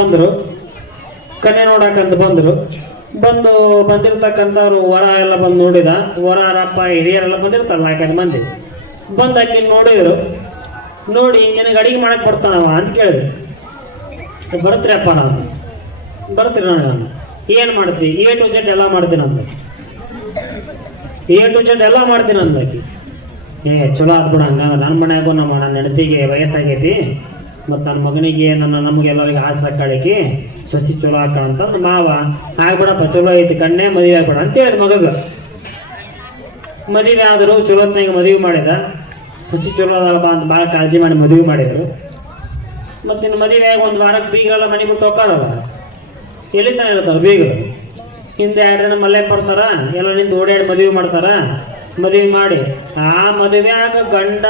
ಬಂದರು, ಕನ್ಯೆ ನೋಡಕ್ಕಂತ ಬಂದರು. ಬಂದಿರ್ತಕ್ಕಂಥವ್ರು ವರ ಎಲ್ಲ ಬಂದು ನೋಡಿದ. ವರಪ್ಪ ಹಿರಿಯರೆಲ್ಲ ಬಂದಿರ್ತಾರಲ್ಲ 4-5 ಮಂದಿ ಬಂದು ಆಕಿ ನೋಡಿದ್ರು. ನೋಡಿ ನಿನಗೆ ಅಡಿಗೆ ಮಾಡಕ್ಕೆ ಬರ್ತಾನವ ಅಂತ ಕೇಳಿದ್ರು. ಬರುತ್ತೀರಿ ಅಪ್ಪ, ನಾನು ಬರ್ತೀರಿ, ನಾನು ಏನು ಮಾಡ್ತೀವಿ, A to Z ಎಲ್ಲ ಮಾಡ್ತೀನಿ ಅಂತ. A to Z ಎಲ್ಲ ಮಾಡ್ತೀನಿ ಅಂದಾಕಿ. ಚಲೋ ಆದ್ಬಿಡ, ಹಂಗ ನನ್ನ ಮನ್ಯಾಗೂ ನನ್ನ ಹೆಂಡತಿಗೆ ವಯಸ್ಸಾಗೈತಿ, ಮತ್ತು ನನ್ನ ಮಗನಿಗೆ ನಮಗೆಲ್ಲರಿಗೆ ಆಸೆ ಕಾಳಿಕೆ ಸಸಿ ಚಲೋ ಹಾಕೋಣ ಅಂತಂದು ಮಾವ ಆಗ್ಬಿಡಪ್ಪ, ಚಲೋ ಐತಿ ಕಣ್ಣೆ, ಮದುವೆ ಆಗ್ಬೇಡ ಅಂತ ಹೇಳಿದ ಮಗಗ. ಮದುವೆ ಆದರು, ಚಲೋತ್ನಾಗ ಮದುವೆ ಮಾಡಿದ. ಸಸಿ ಚಲೋ ಅದಲ್ಲಪ್ಪ ಅಂತ ಭಾಳ ಕಾಳಜಿ ಮಾಡಿ ಮದುವೆ ಮಾಡಿದರು. ಮತ್ತು ಇನ್ನು ಮದುವೆ ಆಗಿ 1 ವಾರಕ್ಕೆ ಬೀಗರೆಲ್ಲ ಮನೆ ಬಿಟ್ಟು ಹೋಗ್ತಾರಲ್ಲ, ಎಲ್ಲಿತಾನೆ ಇರ್ತಾರೆ ಬೀಗರು. ಹಿಂದೆ 2 ದಿನ ಮಲ್ಲೆ ಬರ್ತಾರ, ಎಲ್ಲ ನಿಂತು ಓಡಾಡಿ ಮದುವೆ ಮಾಡ್ತಾರ. ಮದುವೆ ಮಾಡಿ ಆ ಮದುವೆಯಾಗ ಗಂಡ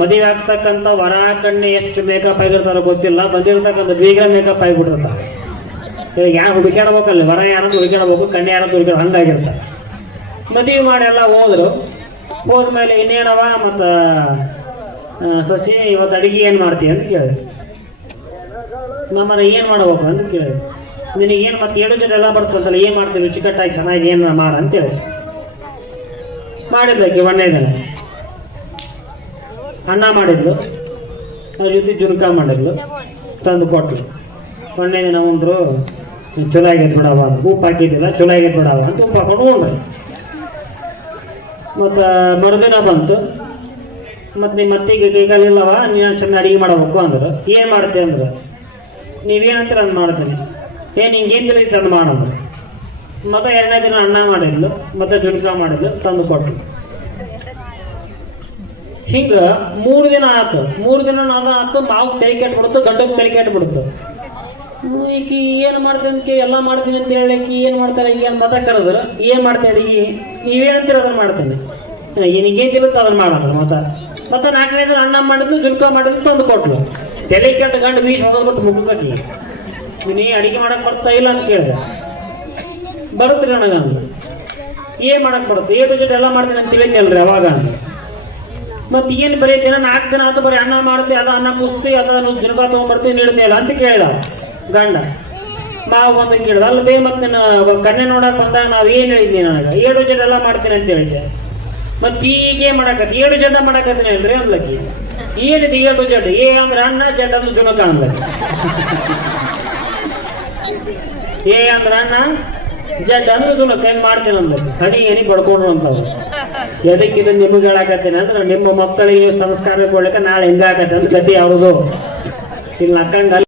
ಮದುವೆ ಆಗ್ತಕ್ಕಂಥ ವರ ಕಣ್ಣೆ ಎಷ್ಟು ಮೇಕಪ್ ಆಗಿರ್ತಾರೋ ಗೊತ್ತಿಲ್ಲ, ಬಂದಿರ್ತಕ್ಕಂಥ ಬೀಗ ಮೇಕಪ್ ಆಗಿಬಿಟ್ಟಿರ್ತಾರೆ. ಈಗ ಯಾರು ಹುಡುಕಾಡ್ಬೇಕಲ್ಲ, ವರ ಯಾರಂತ ಹುಡುಕಾಡ್ಬೇಕು, ಕಣ್ಣೆ ಯಾರಂತ ಹುಡುಕಾಡ, ಹಂಗಾಗಿರ್ತಾರೆ. ಮದುವೆ ಮಾಡಿ ಎಲ್ಲ ಹೋದ್ಮೇಲೆ ಇನ್ನೇನವ ಮತ್ತು ಸಸಿ ಇವತ್ತು ಅಡುಗೆ ಏನು ಮಾಡ್ತೀವಿ ಅಂತ ಕೇಳಿದೆ. ನಮ್ಮನ್ನ ಏನು ಮಾಡ್ಬೇಕು ಅಂತ ಕೇಳಿದೆ. ನಿನಗೇನು ಮತ್ತು 7 ಜನ ಎಲ್ಲ ಬರ್ತಂತಲ್ಲ, ಏನು ಮಾಡ್ತೀವಿ ರುಚಿಕಟ್ಟಾಗಿ ಚೆನ್ನಾಗಿ ಏನು ಮಾಡ ಅಂತೇಳಿ ಮಾಡಿದ್ಲಕ್ಕೆ. 1ನೇ ದಿನ ಅನ್ನ ಮಾಡಿದ್ಲು, ಅದ್ರ ಜೊತೆ ಜುನ್ಕ ಮಾಡಿದ್ಲು, ತಂದು ಕೊಟ್ಲು. 1ನೇ ದಿನ ಉಂಡ್ರು, ಚಲೋ ಆಗೈತೆ ಬಿಡವ, ಉಪ್ಪು ಹಾಕಿದ್ದಿಲ್ಲ, ಚಲೋ ಆಗೈತೆ ಬಿಡವ ಅಂತ ಉಪ್ಪು ಹಾಕೊಂಡು ಉಂಡ್ರಿ. ಮತ್ತು ಮರುದಿನ ಬಂತು, ಮತ್ತು ನಿಮ್ಮ ಮತ್ತಿಗೆ ಕೈಗಾಲಿಲ್ಲವ, ನೀನು ಚೆನ್ನಾಗಿ ಅಡುಗೆ ಮಾಡಬೇಕು ಅಂದರು. ಏನು ಮಾಡ್ತೆ ಅಂದ್ರೆ, ನೀವೇನಂತೀರ ಅದು ಮಾಡ್ತೀನಿ, ಹಿಂಗೇನು ತಿಳಿಯುತ್ತೆ ಅದು ಮಾಡೋದು. ಮತ್ತು 2ನೇ ದಿನ ಅನ್ನ ಮಾಡಿದ್ಲು, ಮತ್ತು ಜುನ್ಕ ಮಾಡಿದ್ಲು, ತಂದು ಕೊಟ್ಟು. ಹಿಂಗೆ 3 ದಿನ ಆಯ್ತು. 3 ದಿನ ಆಯ್ತು, ಮಾವು ತೆರಿ ಕೆಟ್ಬಿಡ್ತು, ಗಂಡಕ್ಕೆ ತೆರಿ ಕೆಟ್ಬಿಡ್ತು. ಈಕಿ ಏನು ಮಾಡ್ತೀನಿ ಅಂತ ಎಲ್ಲ ಮಾಡ್ತೀನಿ ಅಂತ ಹೇಳಕ್ಕೆ ಏನು ಮಾಡ್ತಾರೆ ಈಗ ಅಂತ ಮತ ಕರೆದ್ರು. ಏನು ಮಾಡ್ತಾ ಅಡಿಗೆ, ನೀವೇನಂತೀರ ಅದನ್ನು ಮಾಡ್ತೇನೆ, ಏನಗೇನು ತಿರುತ್ತೆ ಅದನ್ನು ಮಾಡೋದು. ಮತ್ತು 4ನೇ ದಿನ ಅನ್ನ ಮಾಡಿದ್ಲು, ಜುನ್ಕ ಮಾಡಿದ್ಲು, ತಂದು ಕೊಟ್ಲು. ತಲೆ ಕೆಟ್ಟ ಗಂಡು ಬೀಸ್ ಹೋಗೋದ್ಬಿಟ್ಟು ಮುಖಕ್ಕೆ, ನೀ ಅಡಿಗೆ ಮಾಡಕ್ಕೆ ಬರ್ತಾ ಇಲ್ಲ ಅಂತ ಕೇಳಿದೆ. ಬರುತ್ತೀರಿ ನನಗೆ ಅಂದ. ಏನು ಮಾಡಕ್ಕೆ ಬರುತ್ತೆ, A to Z ಎಲ್ಲ ಮಾಡ್ತೀನಿ ಅಂತ ತಿಳಿತಲ್ರಿ ಅವಾಗ. ಮತ್ತು ಏನು ಬರೀ ದಿನ 4 ದಿನ ಆಯ್ತು ಬರೀ ಅನ್ನ ಮಾಡ್ತೀವಿ, ಅದ ಅನ್ನ ಕುಸ್ತಿ, ಅದ ಜುನ್ಕ ತೊಗೊಂಡ್ಬರ್ತೀವಿ, ನೀಡ್ತೀಯಲ್ಲ ಅಂತ ಕೇಳಿದ ಗಂಡ. ಮಾವು ಬಂದು ಕೇಳಿದ, ಅಲ್ಲಿ ಬೇ ಮತ್ತು ನಾನು ಕನ್ಯೆ ನೋಡಕ್ಕೆ ಬಂದಾಗ ನಾವು ಏನು ಹೇಳಿದ್ನಿ, ನನಗೆ A to Z ಎಲ್ಲ ಮಾಡ್ತೀನಿ ಅಂತ ಹೇಳಿದ್ದೆ. ಮತ್ತು ಹೀಗೆ ಮಾಡಕತ್ತಿ A to Z ಮಾಡಕತ್ತೀನಿ ಹೇಳ್ರಿ ಅಂದ್ಲಕ್ಕಿ. ಏನಿದೆ A to Z, A ಅಂದ್ರೆ ಅನ್ನ, Z ಅಂದ್ರೆ ಜುನ್ಕ ಅಂದ್ಲಕ್ಕಿ. A ಅಂದ್ರೆ ಅನ್ನ, Z ಅಂದ್ರೆ ಜುನ್ಕ, ಹೆಂಗೆ ಮಾಡ್ತೀನಿ ಅಂದ್ಲಕ್ಕಿ. ಅಡಿ ಏನಿ ಬಡ್ಕೊಂಡ್ರು ಅಂತವ್ರು. ಎದಕ್ಕೆ ಇದನ್ನು ನಿಮಗೆ ಹೇಳಕತ್ತೀನಿ ಅಂದ್ರೆ, ನಿಮ್ಮ ಮಕ್ಕಳಿಗೆ ಸಂಸ್ಕಾರ ಕೊಡ್ಲಿಕ್ಕೆ ನಾಳೆ ಹೆಂಗಾಕತ್ತೆ ಅಂತ ಗತಿ ಯಾವುದು ಇಲ್ಲಿ ನಕ್ಕಂಡು